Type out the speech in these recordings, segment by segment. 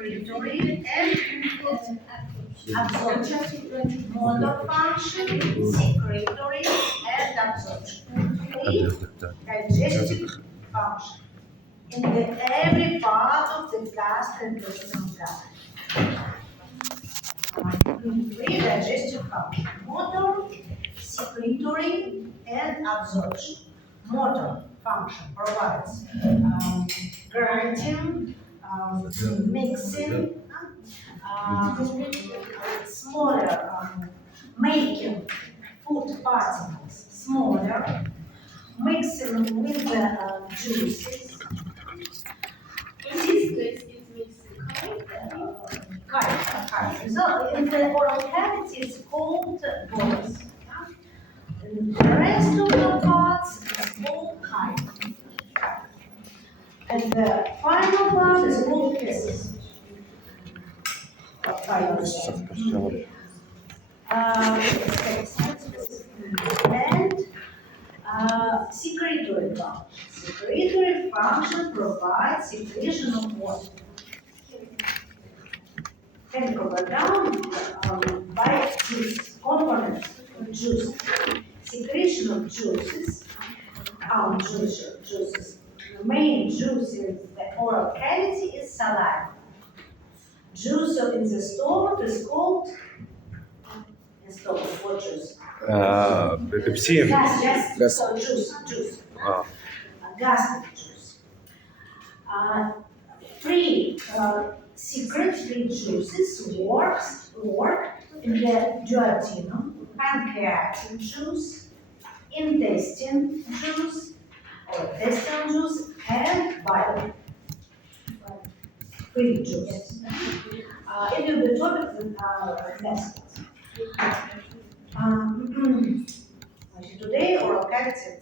secretory and absorption. Motor function, secretory and absorption. Three, digestive function. In every part of the gastrointestinal tract. Three, digestive function. Motor, secretory and absorption. Motor function provides grinding, mixing, smaller, making food particles smaller, mixing with the juices. In this case, it makes Kind. So in the oral cavity, it's called bolus. The rest of the parts is called chyme. And the final part is called feces. And secretory function. Secretory function provides secretion of water. Chemical breakdown by juice, components of juice. Secretion of juices, juices. The main juice in the oral cavity is saliva. Juice in the stomach is called what juice? بيبسين. Yes. So juice. Gastric juice. Three secretory juices work in the duodenum, pancreatic juice, intestine juice, and bile. Three juices. It will be topic next. Today oral cavity.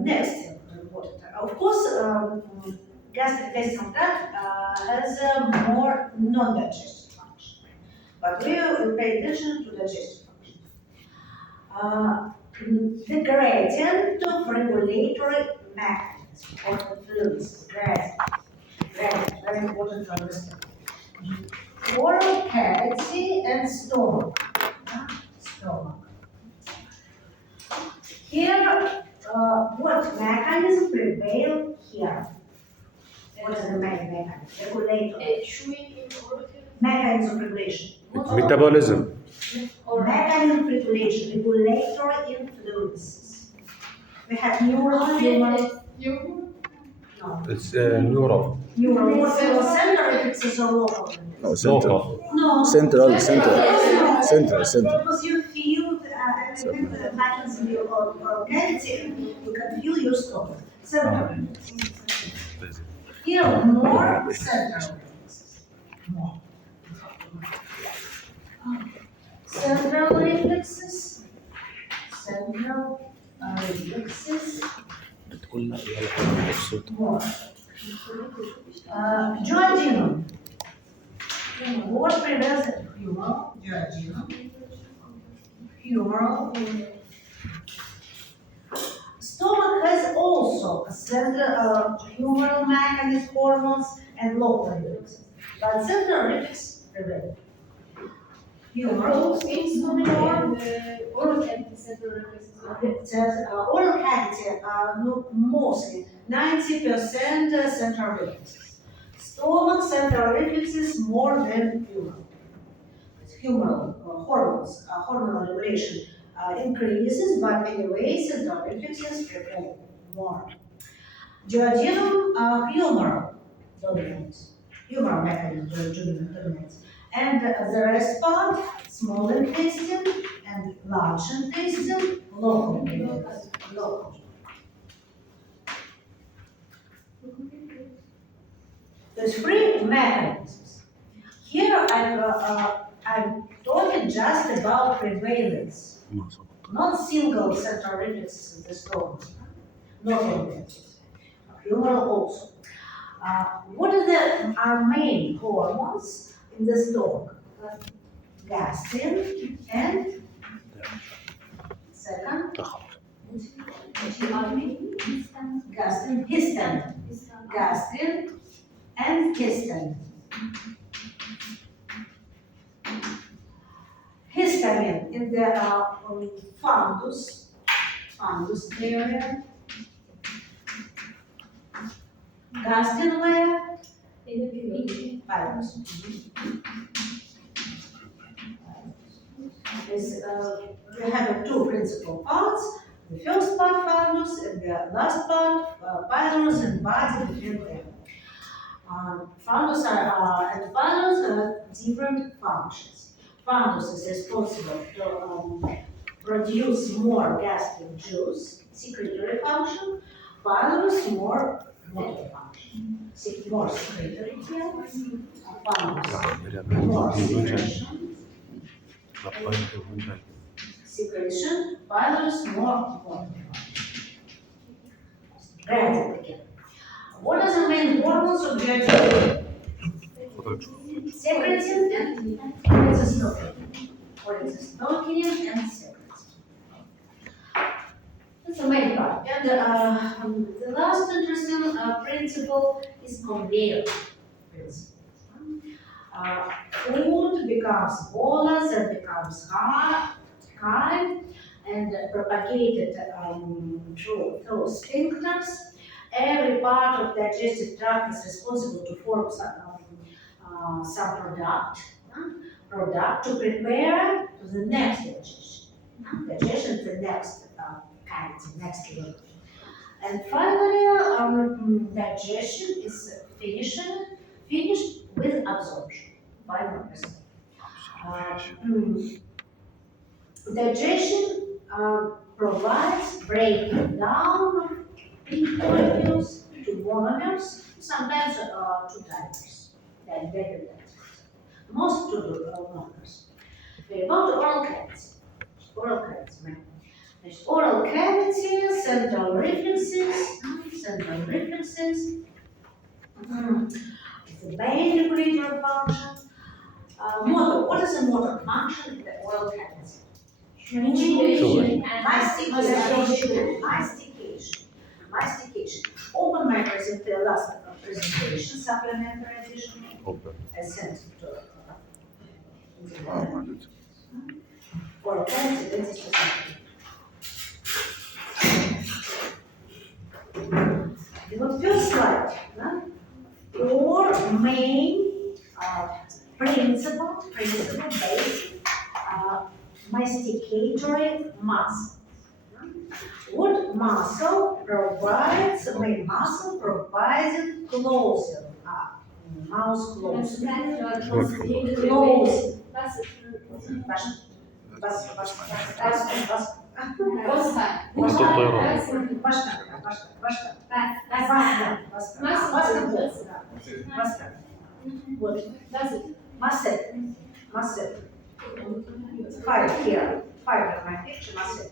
Next, of course, gastrointestinal tract has more non-digestive function, but we will pay attention to digestive function. The gradient of regulatory mechanism of fluids, gradient, very important to understand. Oral cavity and stomach. Here, what mechanism prevail here? What is the main mechanism? Regulator. Mechanism of regulation. Metabolism. Mechanism of regulation, regulatory influences. We have neural, humoral. No. It's neural. Neural. What's the center reflexes or local? No, central. No. Central. Because you feel everything that happens in your oral cavity, you can feel your stomach. Central. Here, more central reflexes. More. Central reflexes. More. Duodenum. What prevents it? Humoral. Duodenum. Humoral. Stomach has also a central humoral mechanism, hormones, and local reflexes. But central reflex prevail. Humoral. oral cavity central reflexes. It says oral cavity mostly 90% central reflexes. Stomach central reflexes more than humoral. It's humoral hormones, hormonal regulation increases, but anyway, central reflexes prevail more. Duodenum humoral dominates. Humoral mechanism dominates. And the rest part, small intestine and large intestine, local. There's three mechanisms. Here I'm talking just about prevalence, not single central reflexes in the stomach, not all reflexes, humoral also. What are our main hormones in the stomach? Gastrin and second, gastrin, histamine. Gastrin and histamine. Histamine in the fundus area. Gustin where? Virus. We have two principal parts. The first part fundus and the last part pylorus and body between them. Fundus and pylorus have different functions. Fundus is responsible to produce more gastric juice, secretory function. Pylorus more motor function. More secretory here. Fundus more secretion. Secretion. Pylorus more motor function. Granted again. What are the main hormones of digestion? Secretin and cholecystokin. Cholecystokin and secretin. That's the main part. And the last interesting principle is conveyor principle. Food becomes bolus and becomes high and propagated through sphincters. Every part of digestive tract is responsible to form some product to prepare to the next digestion. Digestion is the next kind, next level. And finally, digestion is finished with absorption by microscope. Digestion provides breaking down of big molecules to monomers, sometimes to dimers, most to monomers. About oral cavity. Oral cavity, central reflexes. It's the main regulatory function. Motor. What is the motor function in the oral cavity? Mastication. Open my last presentation, supplementary addition. I sent it to oral cavity, this is the first slide. Your main principle basic masticatory muscle. What muscle provides, main muscle provides closure, mouth closure. Closure. Muscle. Five in my picture, muscle.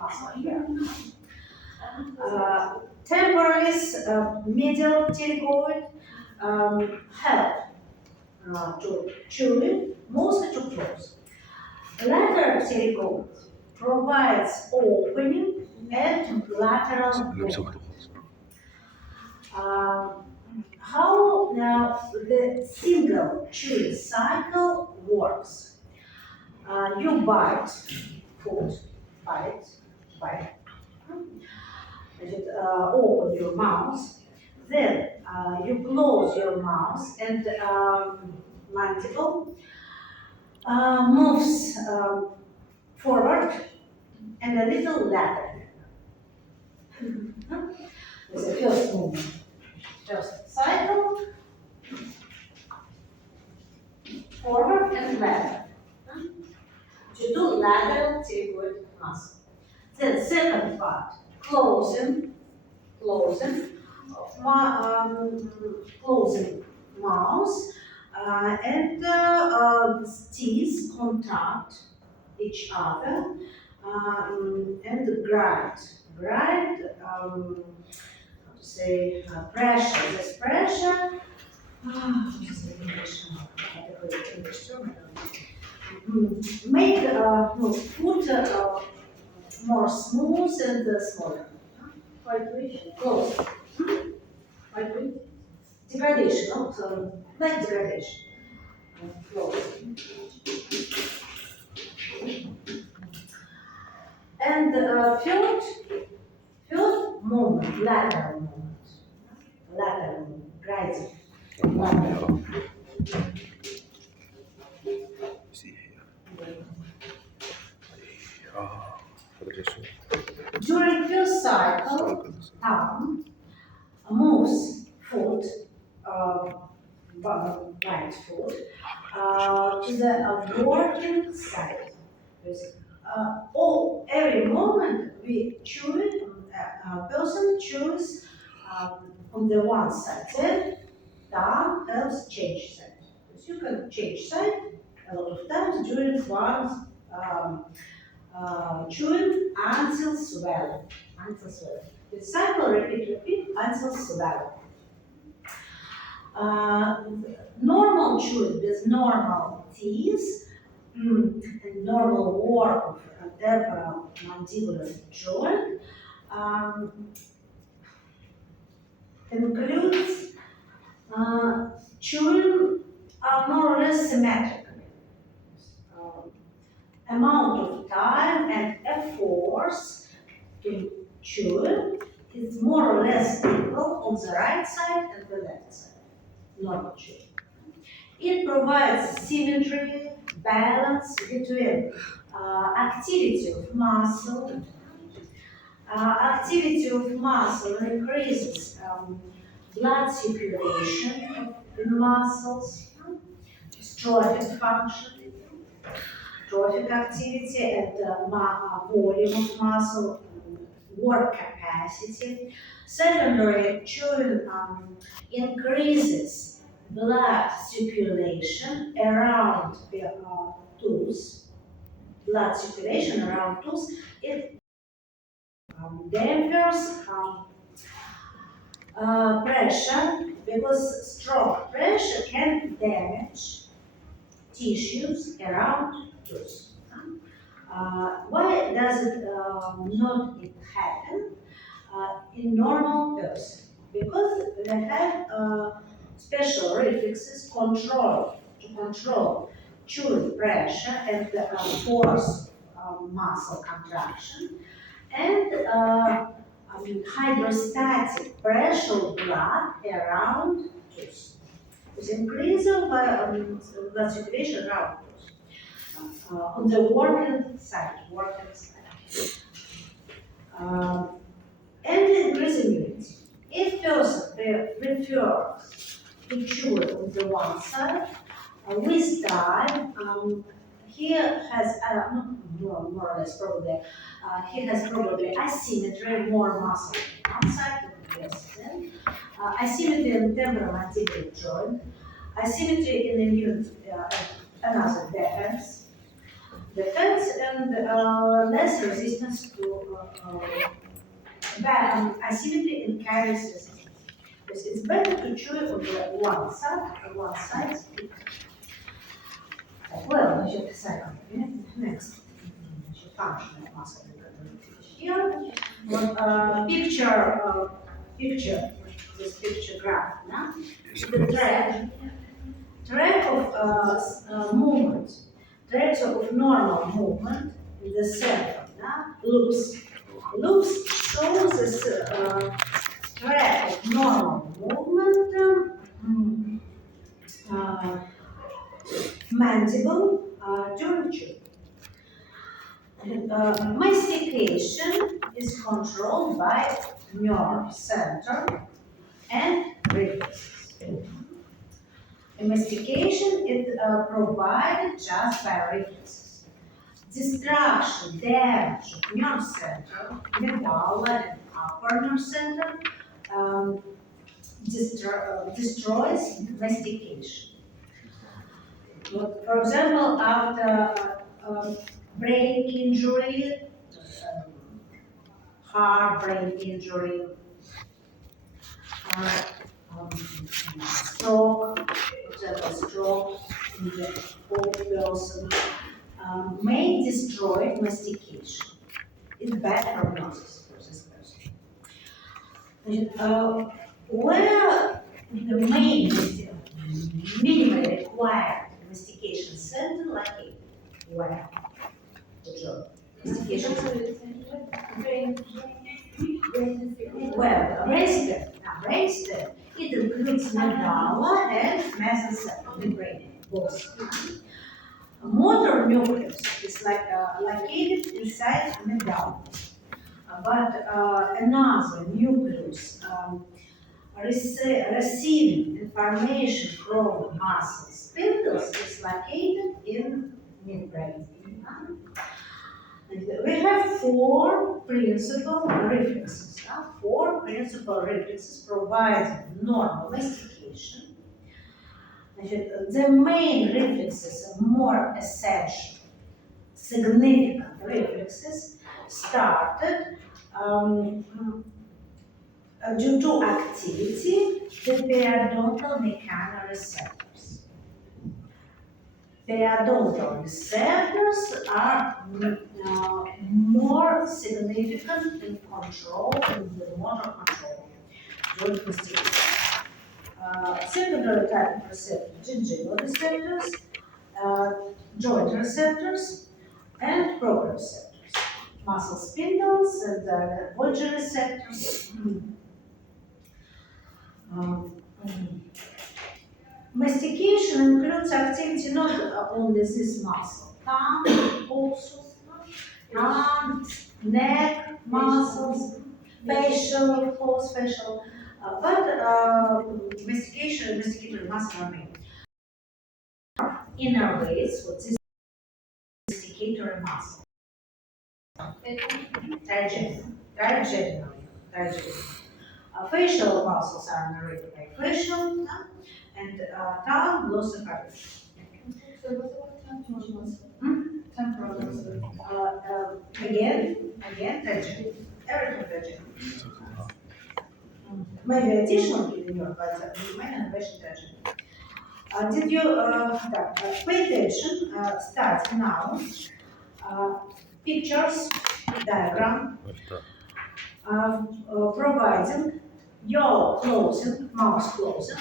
Muscle here. Temporalis, middle pterygoid, help to chewing, mostly to close. Lateral pterygoid provides opening and lateral movement. How now the single chewing cycle works? You bite food, bite. Open your mouth, then you close your mouth and mandible moves forward and a little lateral. It's the first movement. First cycle, forward and lateral. To do lateral pterygoid muscle. Then second part, closing mouth and teeth contact each other and grind. How to say pressure. This pressure. Make food more smooth and smaller. Quite rich. Close. Quite rich. degradation, like degradation. And third movement, lateral movement, rising, lateral. During first cycle, thumb moves foot, right foot, to the working side. Every moment we choose, person choose on the one side. Then thumb helps change side. So you can change side a lot of times during one chewing until swell. The cycle repeat until swell. Normal chewing with normal teeth and normal work of temporal mandibular joint includes chewing more or less symmetrically. Amount of time and efforts to chew is more or less equal on the right side and the left side. Normal chewing. It provides symmetry, balance between activity of muscle. Activity of muscle increases blood circulation in muscles, trophic function, trophic activity, and volume of muscle, work capacity. Secondary, chewing increases blood circulation around the tooth. Blood circulation around tooth. It dampers pressure, because strong pressure can damage tissues around tooth. Why does it not happen in normal person? Because they have special reflexes to control chewing pressure and force muscle contraction, and hydrostatic pressure of blood around tooth. With increase of blood circulation around tooth. On the working side. And increase immunity. If person prefers to chew on the one side, with time, he has more or less probably he has probably asymmetry, more muscle on one side than the other. Asymmetry in temporal mandibular joint, asymmetry in immune another defense and less resistance to asymmetry in caries resistance. It's better to chew on the one side. Well, second, next, functional muscle here. This picture graph. The track of movement, track of normal movement in the center. Loops shows this track of normal movement. Mandible during chewing. Mastication is controlled by nerve center and reflexes. Mastication is provided just by reflexes. Destruction, damage of nerve center, medulla and upper nerve center destroys mastication. For example, after brain injury, heart brain injury, stroke, for example, stroke in the old person, may destroy mastication. It's bad prognosis for this person. the main minimally required investigation center located where? Good job. Investigation center. Well, Rainsted, it includes Mandala and Mesocephalic membrane, both. Motor nucleus is located inside Mandala, but another nucleus receiving information from muscle spindles is located in midbrain. We have four principal reflexes. Four principal reflexes provide normal mastication. The main reflexes are more essential, significant reflexes started due to activity the periodontal mechanoreceptors. Periodontal receptors are more significant in control, in the motor control during mastication. Secondary type of receptors, gingival receptors, joint receptors, and proprioceptors, muscle spindles and Golgi receptors. Mastication includes activity not only this muscle, tongue also, neck muscles, facial, of course, facial, but investigatory muscle remain. Inner ways for this investigatory muscle. Trigeminal. Facial muscles are narrated by facial, and tongue, glossopharyngeal. Temporal muscle. Again, trigeminal. Everything trigeminal. Maybe additional nerve, but the main innervation trigeminal. Did you pay attention? Start now. Pictures, diagram, providing jaw closing, mouth closing,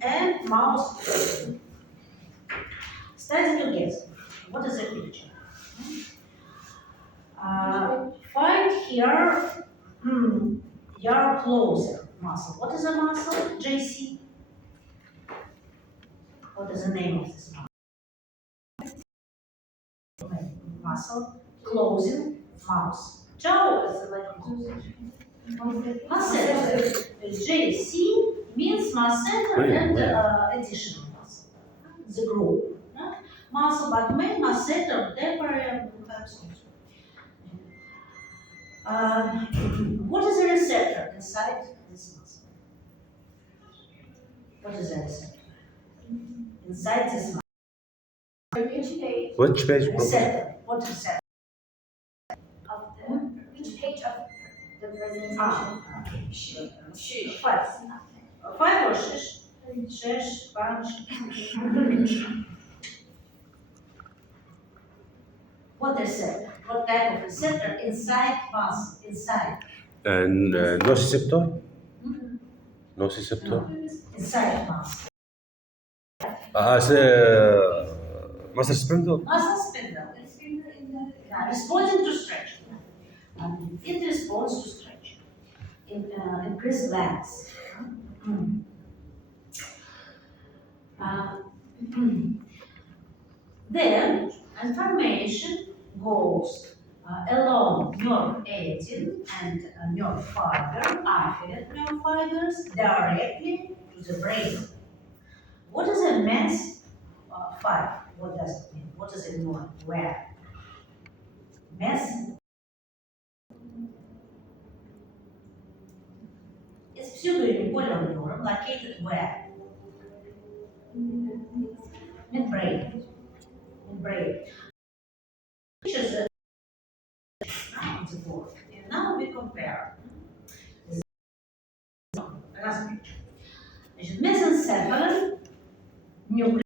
and mouth closing. Study together. What is the picture? Find here jaw closer muscle. What is a muscle, JC? What is the name of this muscle? Muscle closing mouth. Jaw is like masseter. JC means masseter and additional muscle. The group. Muscle, but main masseter, temporary types also. What is a receptor inside this muscle? What is a receptor? Inside this muscle. Which page? Receptor. What receptor? Of the, which page of the presentation? Five. Five or six? Six, five. What receptor? What type of receptor inside muscle? Inside. And nociceptor? Nociceptor? Inside muscle. Muscle spindle? Muscle spindle. Responding to stretch. It responds to stretch. Increase length. Then information goes along nerve 18 and nerve fiber, afferent nerve fibers, directly to the brain. What is a MES 5? What does it mean? What does it mean? Where? MES? It's pseudounipolar neuron located where? Midbrain. Which is now on the board. And now we compare. Another picture. Mesencephalon nucleus,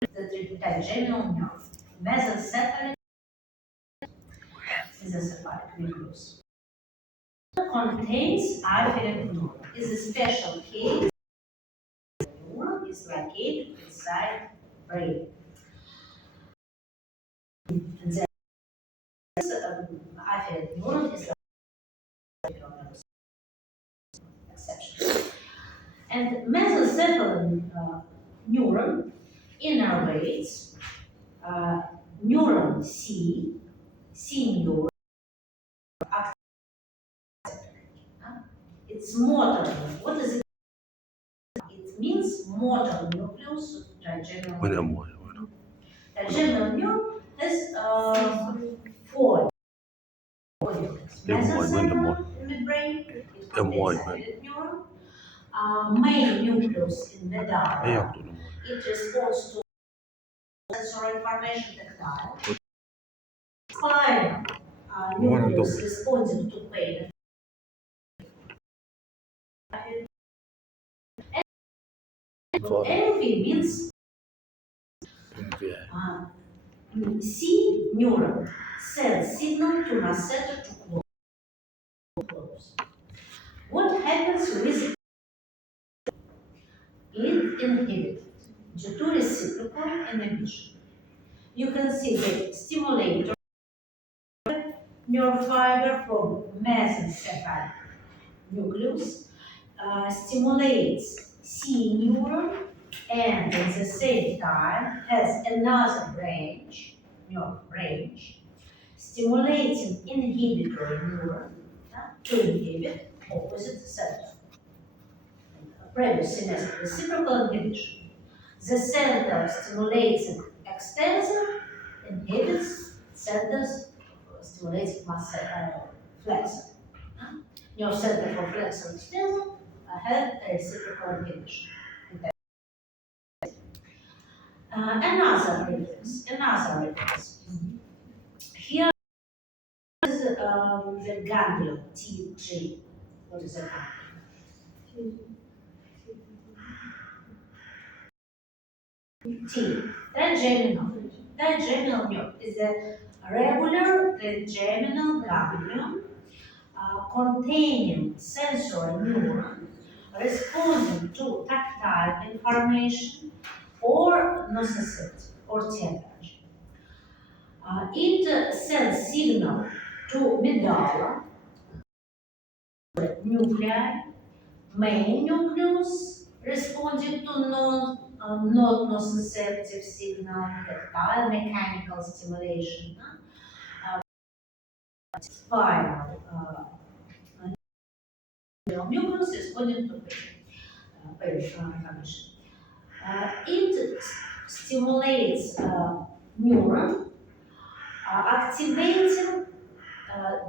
the trigeminal nerve. Mesencephalic is a cephalic nucleus. Contains afferent neuron. Is a special case located inside brain. And the afferent neuron is the exception. And mesencephalon neuron innervates neuron C neuron. It's motor. What is it? It means motor nucleus of trigeminal وين nerve. أمواي؟ Trigeminal nerve has four nucleus. وين أمواي؟ Mesencephalon in the brain, it أمواي contains وين؟ afferent neuron. Main nucleus in the أي medulla. يعطون أمواي؟ It responds to sensory information tactile. Spinal nucleus responding to pain. Everything means C neuron sends signal to masseter to close. What happens with it inhibited due to reciprocal inhibition? You can see the stimulator nerve fiber from mesencephalic nucleus stimulates C neuron and at the same time has another nerve branch, stimulating inhibitory neuron to inhibit opposite center. Previous semester, reciprocal inhibition. The center stimulating extensor inhibits centers stimulating flexor. Your center for flexor extensor have a reciprocal inhibition. Another reflex. Here is the ganglion T3. What is that? T. Trigeminal. Trigeminal nerve is a regular trigeminal ganglion containing sensory neuron responding to tactile information or nociceptive or temperature. It sends signal to medulla, nuclei, main nucleus responding to not nociceptive signal, tactile mechanical stimulation, spinal nucleus responding to pain information. It stimulates neuron, activating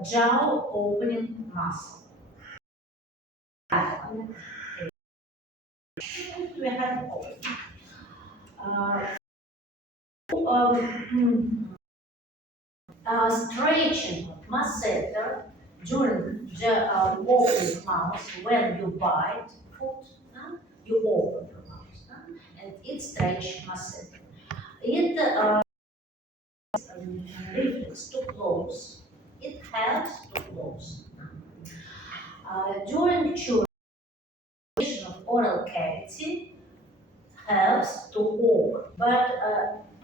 jaw opening muscle. We have open. Stretching of masseter during the opening mouth when you bite food, you open the mouth and it stretches masseter. It reflex to close. It helps to close. During chewing of oral cavity helps to open, but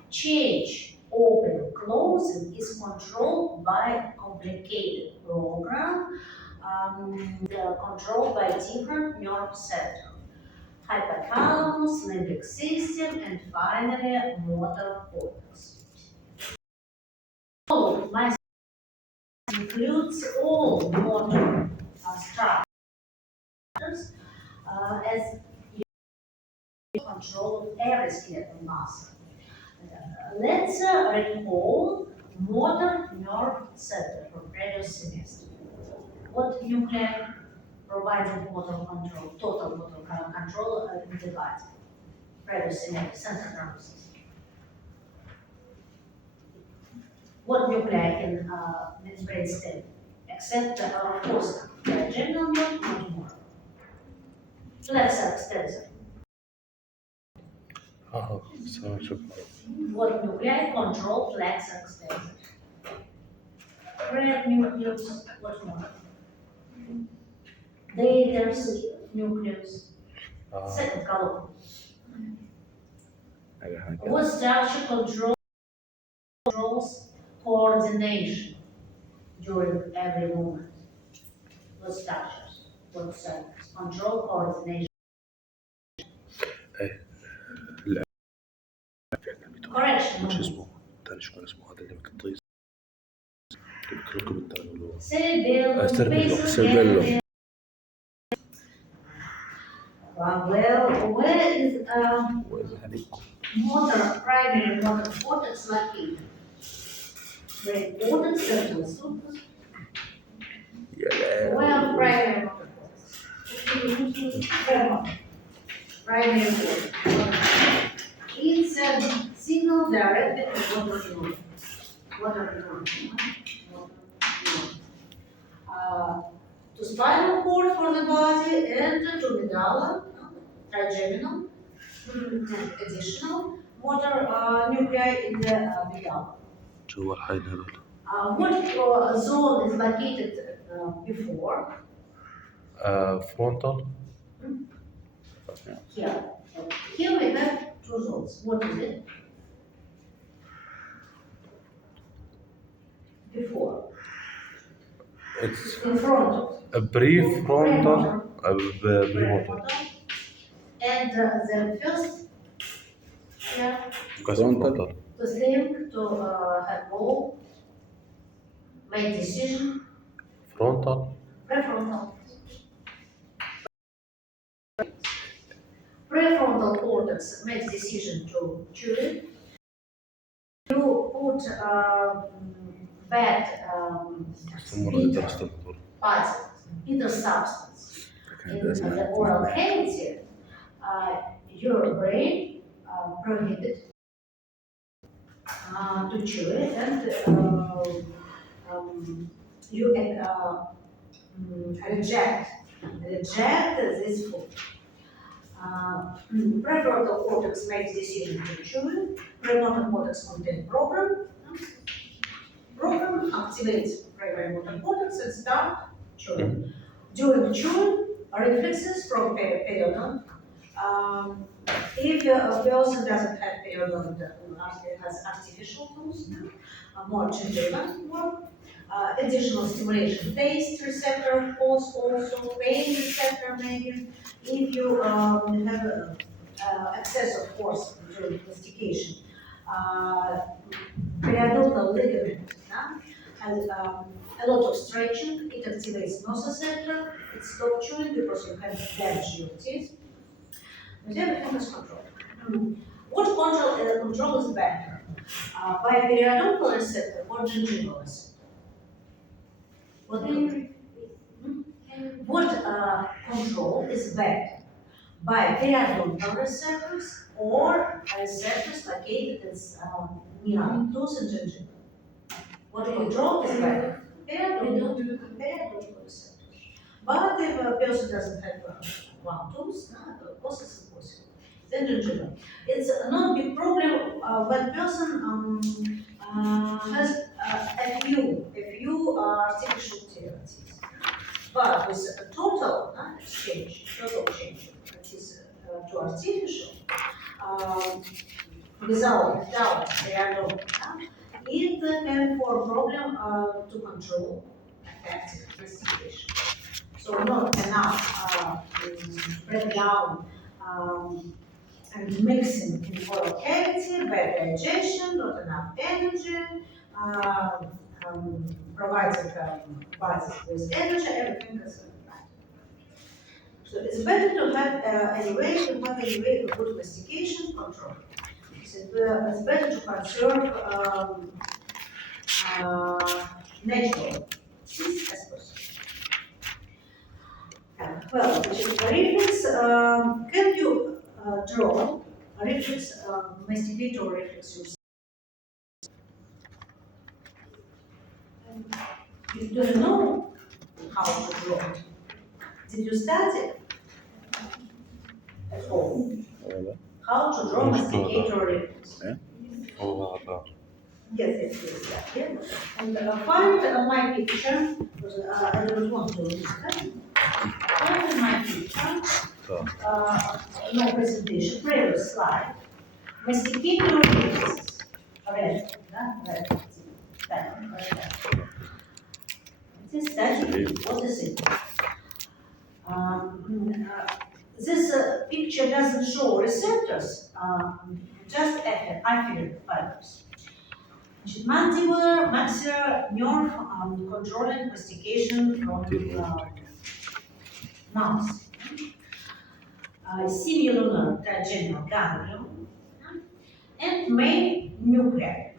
change open closing is controlled by a complicated program controlled by different nerve centers. Hypothalamus, limbic system, and finally motor cortex. All my includes all motor structures as control of every skeletal muscle. Let's recall motor nerve center from previous semester. What nuclei provided motor control, total motor control in the body? Previous semester, central nervous system. What nuclei in brain stem? Except of course, trigeminal nerve, not more. Flexor extensor. What nuclei control flexor extensor? Red nucleus, what more? There's nucleus. Second column. What structure controls coordination during every movement? What structures? What circuits control coordination? Correction. شو اسمه؟ تاني شو كان اسمه هذا اللي بتطيز الركب التاني اللي هو Cerebellum. سيربيلو. Well, where is هذيك primary motor cortex located? Brain cortex, central sulcus. يا لا Where primary motor cortex? Primary cortex. It's a signal directed to motor neuron. Motor neuron. To spinal cord for the body and to medulla, trigeminal, and additional motor nuclei in the medulla. جوا الحين هذول. What zone is located before? Frontal. Here. Here we have two zones. What is it? Before. It's In front of. a prefrontal. Premotor. And the first, yeah, Frontal. to think, to have goal, make decision, Frontal. prefrontal. Prefrontal cortex makes decision to choose. You put bad bitter substance in the oral cavity. Your brain prohibit to chew it, and you reject this food. Prefrontal cortex makes decision to chew it. Premotor cortex contains program. Program activates premotor cortex and start chewing. During chewing, reflexes from periodont. If a person doesn't have periodont, has artificial tools, more gingiva work. Additional stimulation, taste receptor, pulse also, pain receptor maybe. If you have excess of force during mastication, periodontal ligament has a lot of stretching. It activates nociceptor. It stops chewing because you can damage your teeth. But everything is controlled. What control is better? By periodontal receptor or gingival receptor? What control is better? By periodontal receptors or receptors located in near tooth and gingiva? What control is better? Periodontal receptors. But if a person doesn't have one tooth, of course it's impossible. Then gingiva. It's not a big problem when person has a few artificial teeth. But with a total change that is to artificial, without periodontal, it can form problem to control effective mastication. So not enough breakdown and mixing in oral cavity, bad digestion, not enough energy, providing bodies with energy, everything is bad. So it's better to have anyway a good mastication control. So it's better to conserve natural teeth as possible. Well, which is the reflex. Can you draw a reflex, masticator reflex yourself? You don't know how to draw it. Did you study at home? How to draw masticator reflex? Yes, yeah. And find my picture, because I don't want to listen. Find my picture, my presentation, previous slide. Masticatory reflexes. Red, red. This study, what is it? This picture doesn't show receptors, just afferent fibers. Mandibular, maxillary nerve controlling mastication from mouse. Semilunar trigeminal ganglion and main nuclei.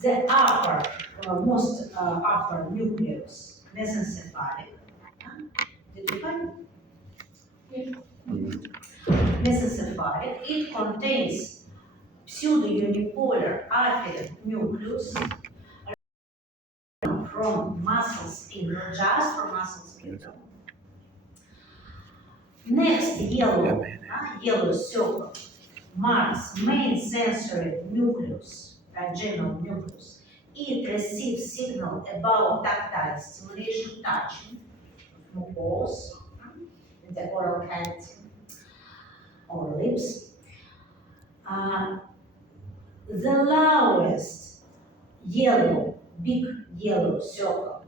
The most upper nucleus, mesencephalic. Did you find it? Mesencephalic. It contains pseudo-unipolar afferent nucleus from muscle spindle, just from muscle spindle. Next, yellow circle marks main sensory nucleus, trigeminal nucleus. It receives signal about tactile stimulation, touching, mucose, in the oral cavity or lips. The lowest big yellow circle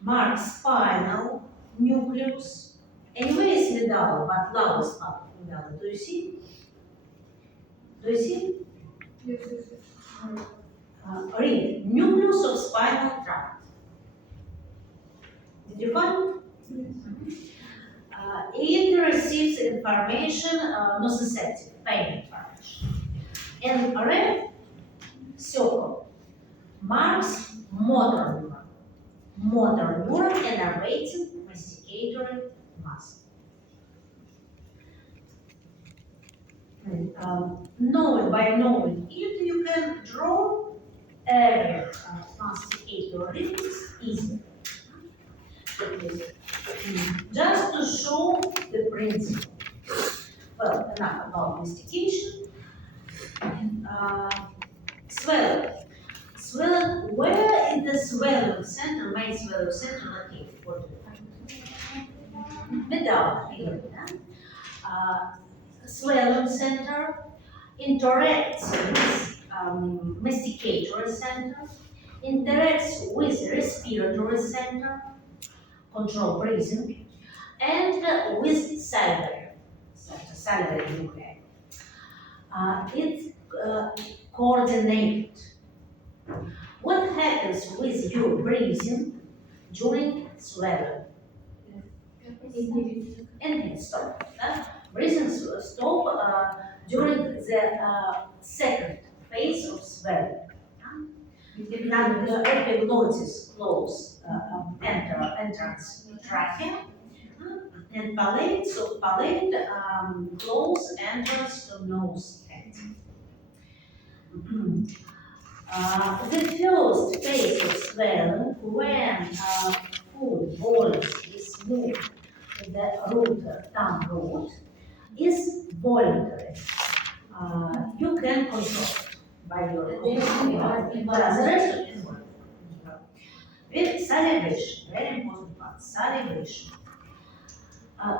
marks spinal nucleus. Anyway, it's middle, but lowest part of middle. Do you see? Do you see? Yes. Read. Nucleus of spinal tract. Did you find? It receives information, nociceptive, pain information. And red circle marks motor neuron. Motor neuron innervating masticatory muscle. By knowing it, you can draw area masticatory reflex easily. Just to show the principle. Well, enough about mastication. Swelling. Swelling, where is the swelling center, main swelling center located? What do you think? Middle, here. Swelling center interacts with masticatory center, interacts with respiratory center, control breathing, and with salivary nuclei. It's coordinated. What happens with your breathing during swelling? Anything stop. Breathing stop during the second phase of swelling. Epiglottis close, entrance trachea, and palate, so palate close entrance to nose cavity. The first phase of swelling, when food bolus is moved to the tongue root, is voluntary. You can control it by your but the rest of it work. With salivation, very important part, salivation.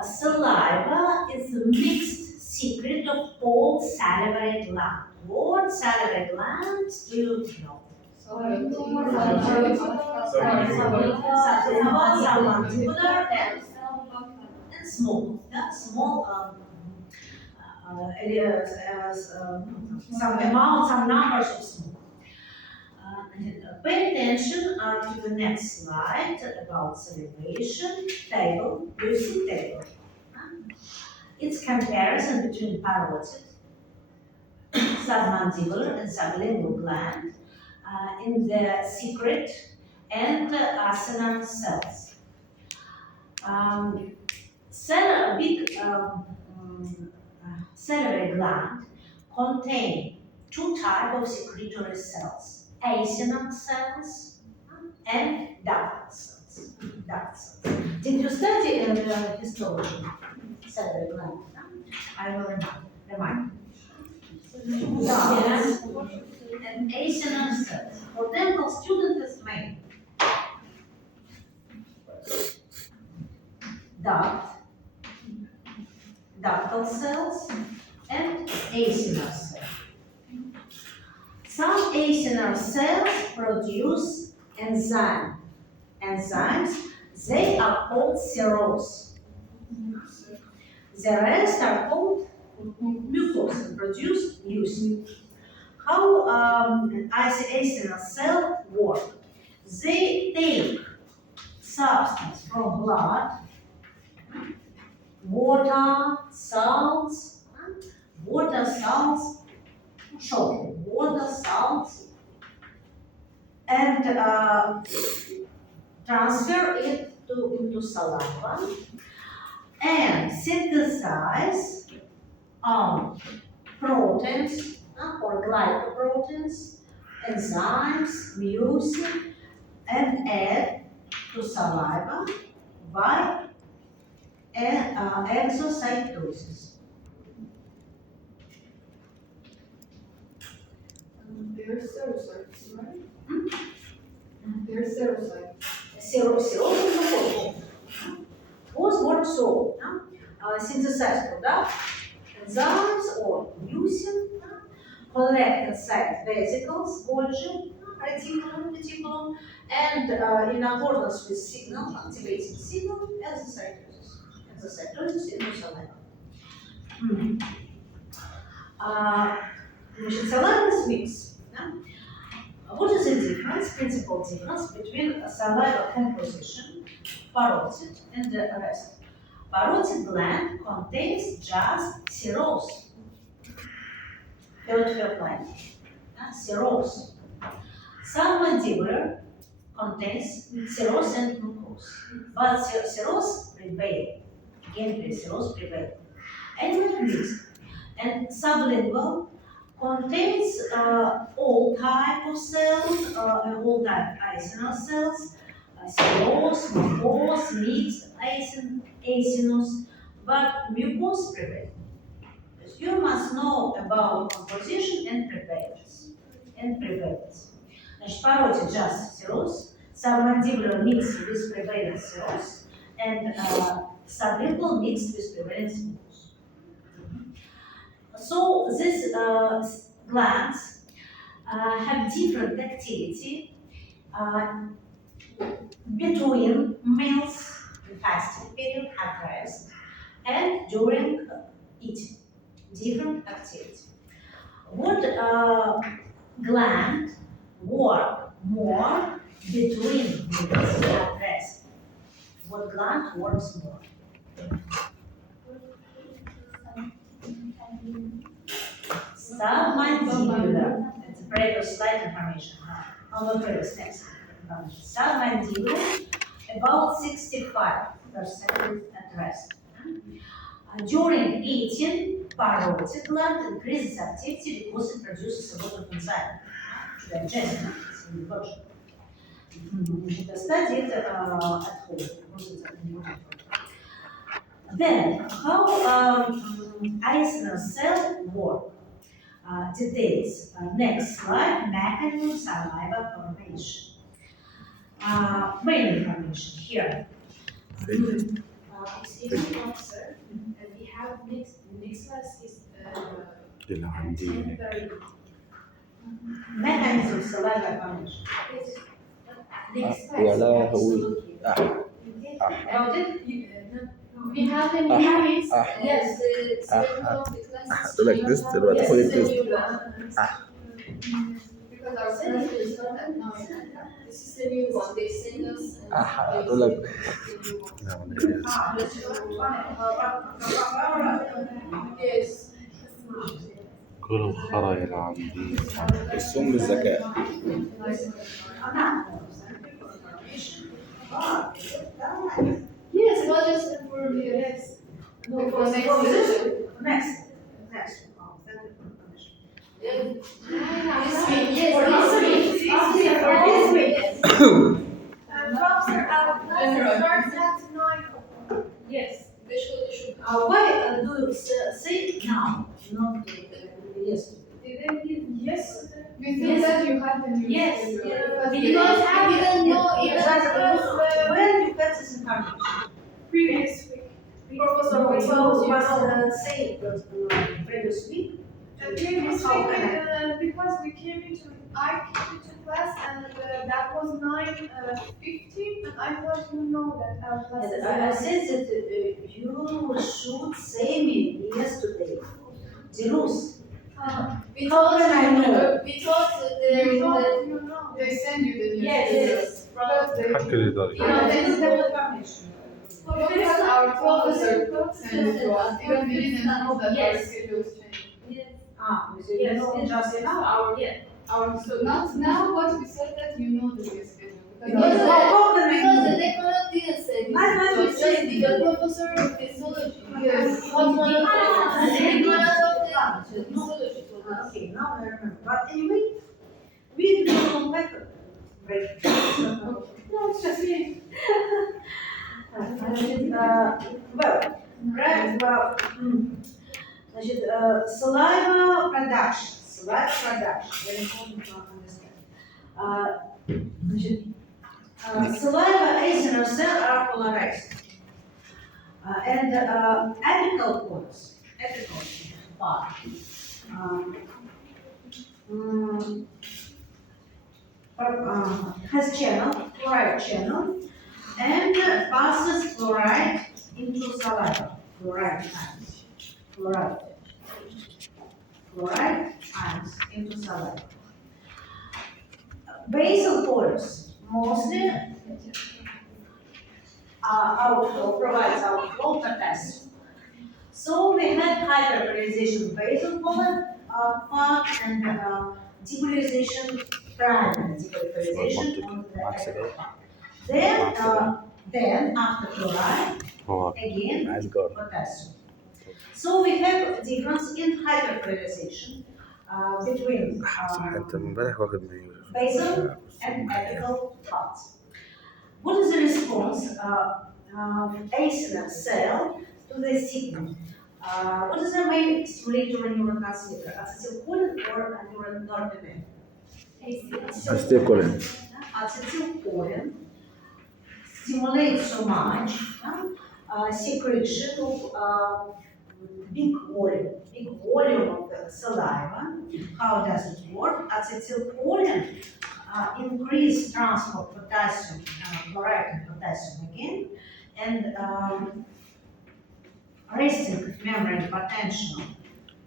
Saliva is a mixed secret of all salivary gland. What salivary gland do you know? Submandibular and small. Small areas, some numbers of small. Pay attention to the next slide about salivation table. Do you see table? It's comparison between parotid, submandibular and sublingual gland in the secret and acinar cells. Salivary gland contain two types of secretory cells, acinar cells and ductal cells. Did you study histology? Salivary gland? I will remind you. Ducts and acinar cells. For dental students, is main. Ductal cells and acinar cell. Some acinar cells produce enzymes. They are called serose. The rest are called mucose, produce mucin. How an acinar cell work? They take substance from blood, water, salts, and transfer it into saliva and synthesize proteins or glycoproteins, enzymes, mucin, and add to saliva by exocytosis. They're serocytes, right? They're serocytes. Serose both work so synthesize product, enzymes or mucin, collect inside vesicles, Golgi, reticulum, and in accordance with signal, activating signal, exocytosis into saliva. Значит, saliva is mixed. What is the difference, principal difference between saliva composition, parotid, and the rest? Parotid gland contains just serose, third line, serose. Submandibular contains serose and mucose, but serose prevail. Again, serose prevail. And not mixed. And sublingual contains all type of cells, all type acinar cells, serose, mucose, mixed acinous, but mucose prevail. You must know about composition and prevalence. Значит, parotid just serose, submandibular mixed with prevalent serose, and sublingual mixed with prevalent mucose. So these glands have different activity between meals, in fasting period, at rest, and during eating. Different activity. What gland work more between meals at rest? What gland works more? Submandibular. It's a previous slide information. On the previous next information. Submandibular, about 65% at rest. During eating, parotid gland increases activity because it produces a lot of enzyme to digest it. The study it at home. Then, how acinar cell work? Details. Next slide, mechanism saliva formation. Main information here. Excuse me, officer. We have next class is اللي عندي mechanism saliva formation. next class. ولا هو About it? We have a new quiz. Yes, it's the class. like this دلوقتي Yes, خد it's the التست. new one. Because our class is not at 9. This is the new one. They send us. هقول لك Yes. كل الخرا اللي عندي السم بالذكاء. Yes, not just for the rest. No, For next session. Next. This week, yes, For this this week. week. For this week. Professor, our class starts at 9. Yes, they should. Why do you say now, not yesterday? Didn't you yesterday? We think that you had the news. Yes, Because Because I didn't know even Where you get this information? previous week. Professor, No, we you told you. was saying previous week. Previous How week, can I- because I came into class and that was 9:15, and I thought you know that our class is I said that you should say me yesterday. The rules. We How told can I you, know? we told We the, thought you know. They send you the news. yes, Because they, حق الإداري. I didn't have information. because our professor sent it to us. Even we didn't know that our Yes. schedules changed. You Yes, know yes, just now. So not now, but we said that you know the schedule. Because How the- can I because know? the decorator didn't say this. I So didn't just say the this. professor of physiology. Yes. What one of Ah, the decorator of the no. physiology told us. Okay, now I remember. But anyway, we do go back. Break. No, it's just me. Well, right, значит, saliva production, very important to understand. Значит, saliva acinar cells are polarized. And apical pores, apical part, has channel, chloride channel, and passes chloride into saliva, chloride ions into saliva. Basal pores mostly provides outflow potassium. So we have hyperpolarization basal pore part and depolarization, primary depolarization on the apical part. Then after chloride, again عايز جار. potassium. So we have a difference in hyperpolarization between أنت من امبارح واخد مني. basal and apical parts. What is the response of acinar cell to the signal? What is the main stimulator neurotransmitter? Acetylcholine or norepinephrine? Acetylcholine. Acetylcholine stimulates so much secretion of big volume of the saliva. How does it work? Acetylcholine increase transport potassium, chloride and potassium again, and resting membrane potential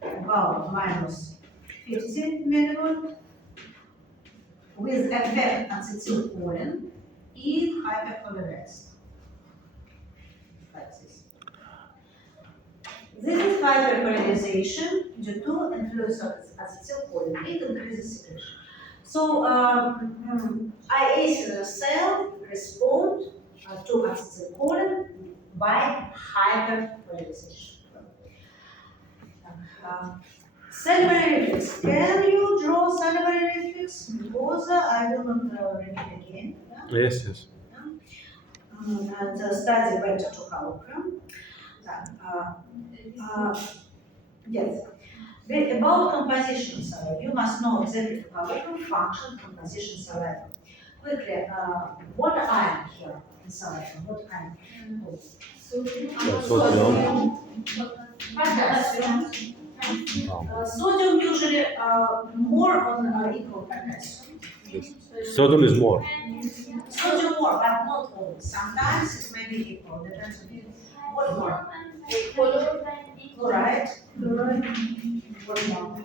about minus 50 millivolt with effect acetylcholine is hyperpolarized. Like this. This is hyperpolarization due to influence of acetylcholine. It increases secretion. So, acinar cell respond to acetylcholine by hyperpolarization. Salivary reflex. Can you draw salivary reflex? Because I will not repeat again. Yes, yes. And study better to help. Yes. About composition saliva, you must know exactly how function composition saliva. Quickly, what iron here in saliva? What iron? Sodium. Potassium. Sodium usually more on equal potassium. Sodium is more. Sodium more, but not always. Sometimes it may be equal, depends on it. What more? Chloride. What more?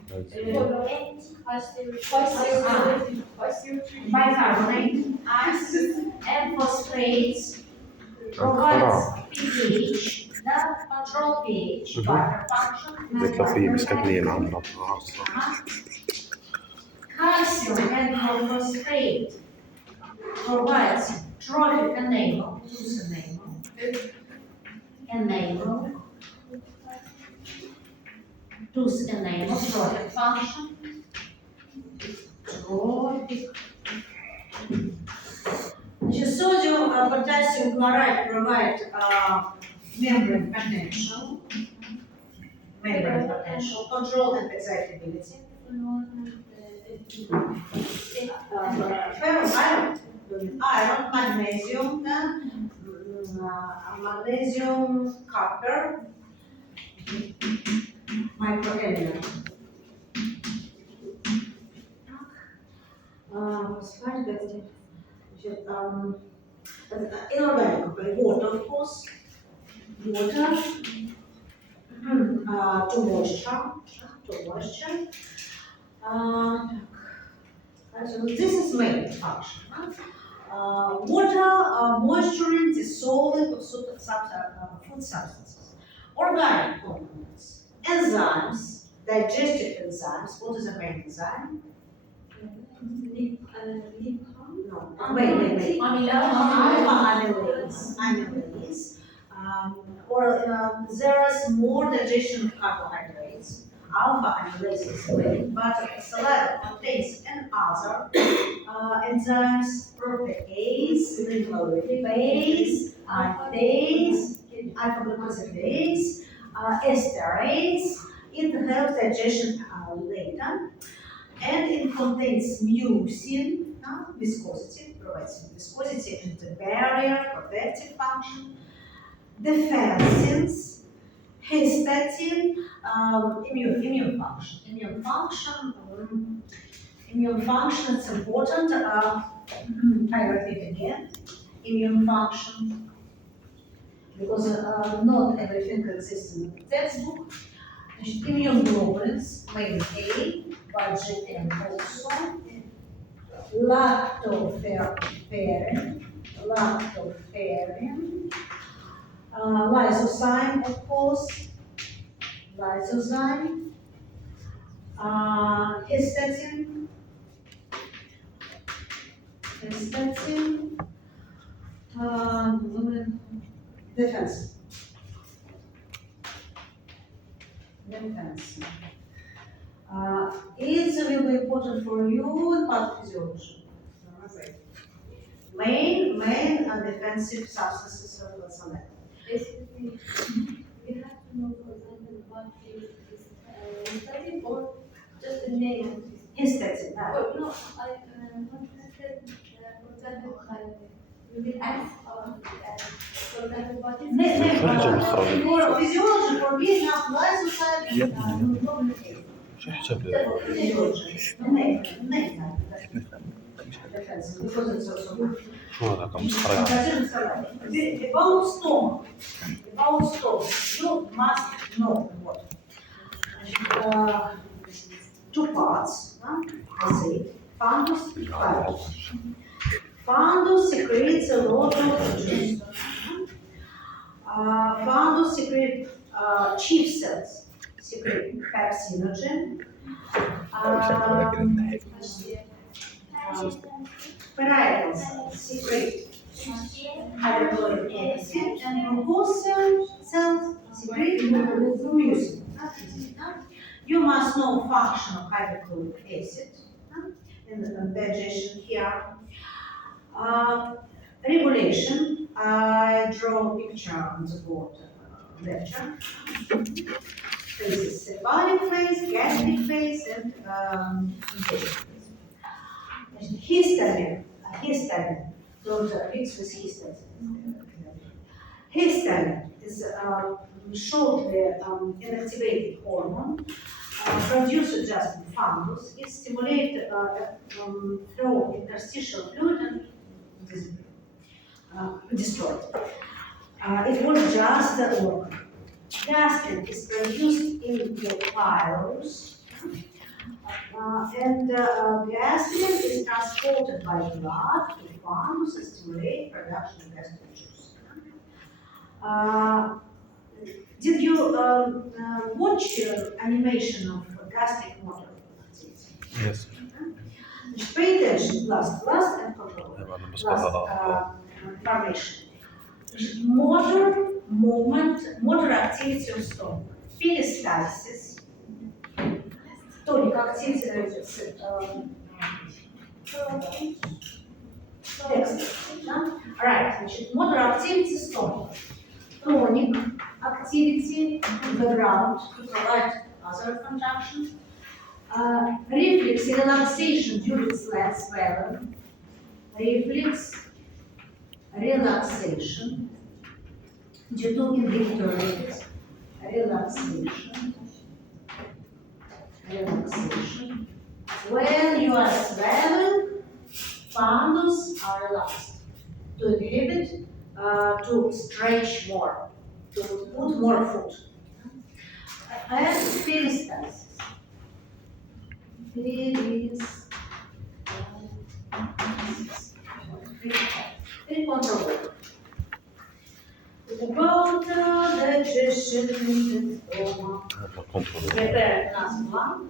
Bicarbonate, ions, and phosphates provides pH, that control pH, water function. بيطلع فيه مسكتنين عم Calcium and phosphate provides trophic enamel, who's enamel, tooth enamel, trophic function, trophic. Sodium and potassium chloride provide membrane potential, control and excitability. Ferrum, iron, magnesium, magnesium copper microelement. Phosphate, inorganic, water, of course, water, to moisture. So this is main function. Water moisturing, dissolving of food substances, organic components, enzymes, digestive enzymes. What is a main enzyme? No, wait. Amylase. There is more digestion of carbohydrates. Alpha amylase is main, but saliva contains and other enzymes, protease, lipase, lipase, alpha-glucosidase, esterase. It helps digestion later, and it contains mucin, viscosity, provides viscosity and the barrier, protective function, defensins, histatin, immune function. Immune function is important. I repeat again, immune function, because not everything exists in the textbook. Immune globulins, main A, but and also lactoferrin, lysozyme, of course, histatin, defense. It will be important for you in pathophysiology. Main defensive substances of the select. Basically, we have to know, for example, what is study or just the name of this. Histatin. Or no, I want to say, for example, we will ask about for example, what is For physiology, for me, it's not lysozyme and globulin. شو حسب For physiology, the name. Defense, because it's also شو هذا مسخرة about stomach, you must know what. Two parts, I say, fundus, phylus. Fundus secretes a lot of juice. Fundus secrete chief cells, secrete pepsinogen. Parietal cells secrete hydrochloric acid, and mucosal cells secrete mucin. You must know function of hydrochloric acid in the digestion here. Regulation. I draw a picture on the board lecture. Phases: cephalic phase, gastric phase, and digestive phase. Histamine. Don't mix with histamine. Histamine is shortly inactivated hormone produced just in fundus. It stimulates through interstitial fluid and destroyed. It was just the organ. Gastrin is produced in the pylorus, and gastrin is transported by blood to fundus and stimulate production of gastric juice. Did you watch animation of gastric motor activity? Yes. Pay attention, last and control. أنا بس Last قررها. information. Motor movement, motor activity of stomach, peristalsis, tonic activity, right, motor activity stomach, tonic activity in the ground to provide other conjunction, reflex relaxation during swelling, reflex relaxation due to inhibitors, relaxation. Relaxation. When you are swelling, fundus are relaxed. To inhibit, to stretch more, to put more food. And peristalsis. Very controversial. About digestion in the stomach. كنترول. Prepare class 1.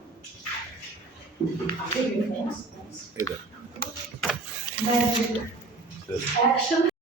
I'll give you force. ايه ده؟ Magic action.